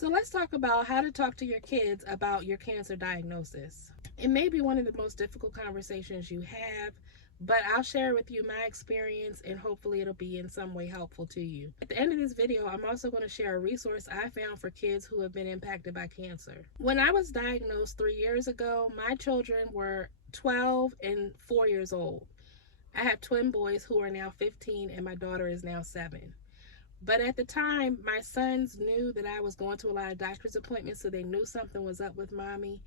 So let's talk about how to talk to your kids about your cancer diagnosis. It may be one of the most difficult conversations you have, but I'll share with you my experience and hopefully it'll be in some way helpful to you. At the end of this video, I'm also going to share a resource I found for kids who have been impacted by cancer. When I was diagnosed 3 years ago, my children were 12 and 4 years old. I have twin boys who are now 15 and my daughter is now 7. But at the time, my sons knew that I was going to a lot of doctor's appointments, so they knew something was up with mommy.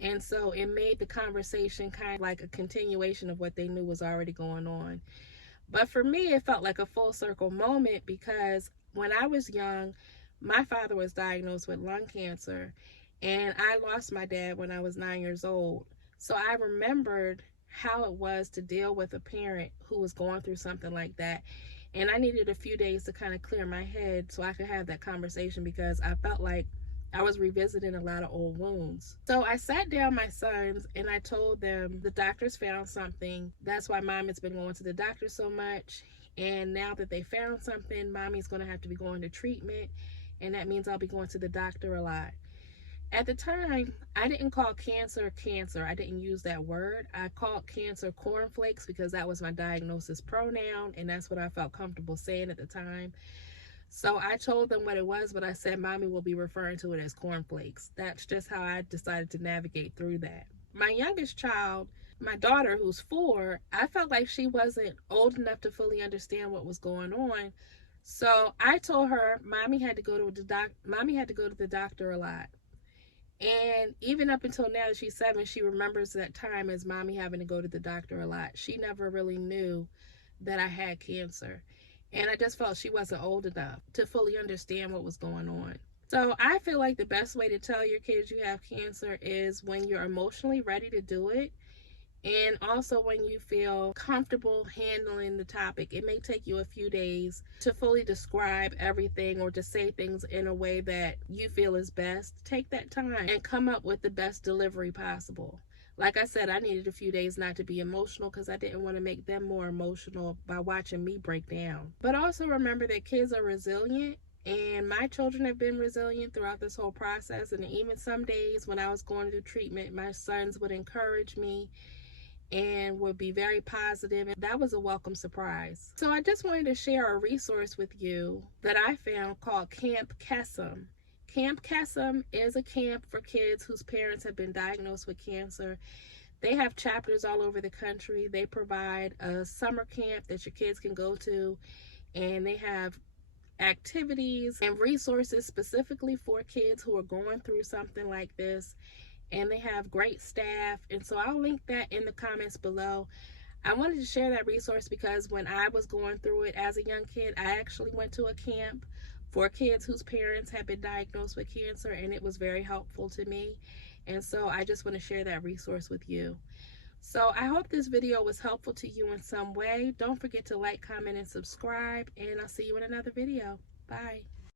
And so it made the conversation kind of like a continuation of what they knew was already going on. But for me, it felt like a full circle moment because when I was young, my father was diagnosed with lung cancer, and I lost my dad when I was 9 years old. So I remembered how it was to deal with a parent who was going through something like that. And I needed a few days to kind of clear my head so I could have that conversation because I felt like I was revisiting a lot of old wounds. So I sat down my sons and I told them the doctors found something. That's why mom has been going to the doctor so much. And now that they found something, mommy's going to have to be going to treatment. And that means I'll be going to the doctor a lot. At the time, I didn't call cancer cancer. I didn't use that word. I called cancer cornflakes because that was my diagnosis pronoun, and that's what I felt comfortable saying at the time. So I told them what it was, but I said mommy will be referring to it as cornflakes. That's just how I decided to navigate through that. My youngest child, my daughter, who's 4, I felt like she wasn't old enough to fully understand what was going on. So I told her mommy had to go to the doctor a lot. And even up until now that she's 7, she remembers that time as mommy having to go to the doctor a lot. She never really knew that I had cancer. And I just felt she wasn't old enough to fully understand what was going on. So I feel like the best way to tell your kids you have cancer is when you're emotionally ready to do it. And also when you feel comfortable handling the topic. It may take you a few days to fully describe everything or to say things in a way that you feel is best. Take that time and come up with the best delivery possible. Like I said, I needed a few days not to be emotional because I didn't want to make them more emotional by watching me break down. But also remember that kids are resilient. And my children have been resilient throughout this whole process. And even some days when I was going through treatment, my sons would encourage me and would be very positive, and that was a welcome surprise. So I just wanted to share a resource with you that I found called Camp Kesem. Camp Kesem is a camp for kids whose parents have been diagnosed with cancer. They have chapters all over the country. They provide a summer camp that your kids can go to, and they have activities and resources specifically for kids who are going through something like this. And they have great staff, and so I'll link that in the comments below. I wanted to share that resource because when I was going through it as a young kid, I actually went to a camp for kids whose parents had been diagnosed with cancer, and it was very helpful to me. And so I just want to share that resource with you. So I hope this video was helpful to you in some way. Don't forget to like, comment, and subscribe, and I'll see you in another video. Bye.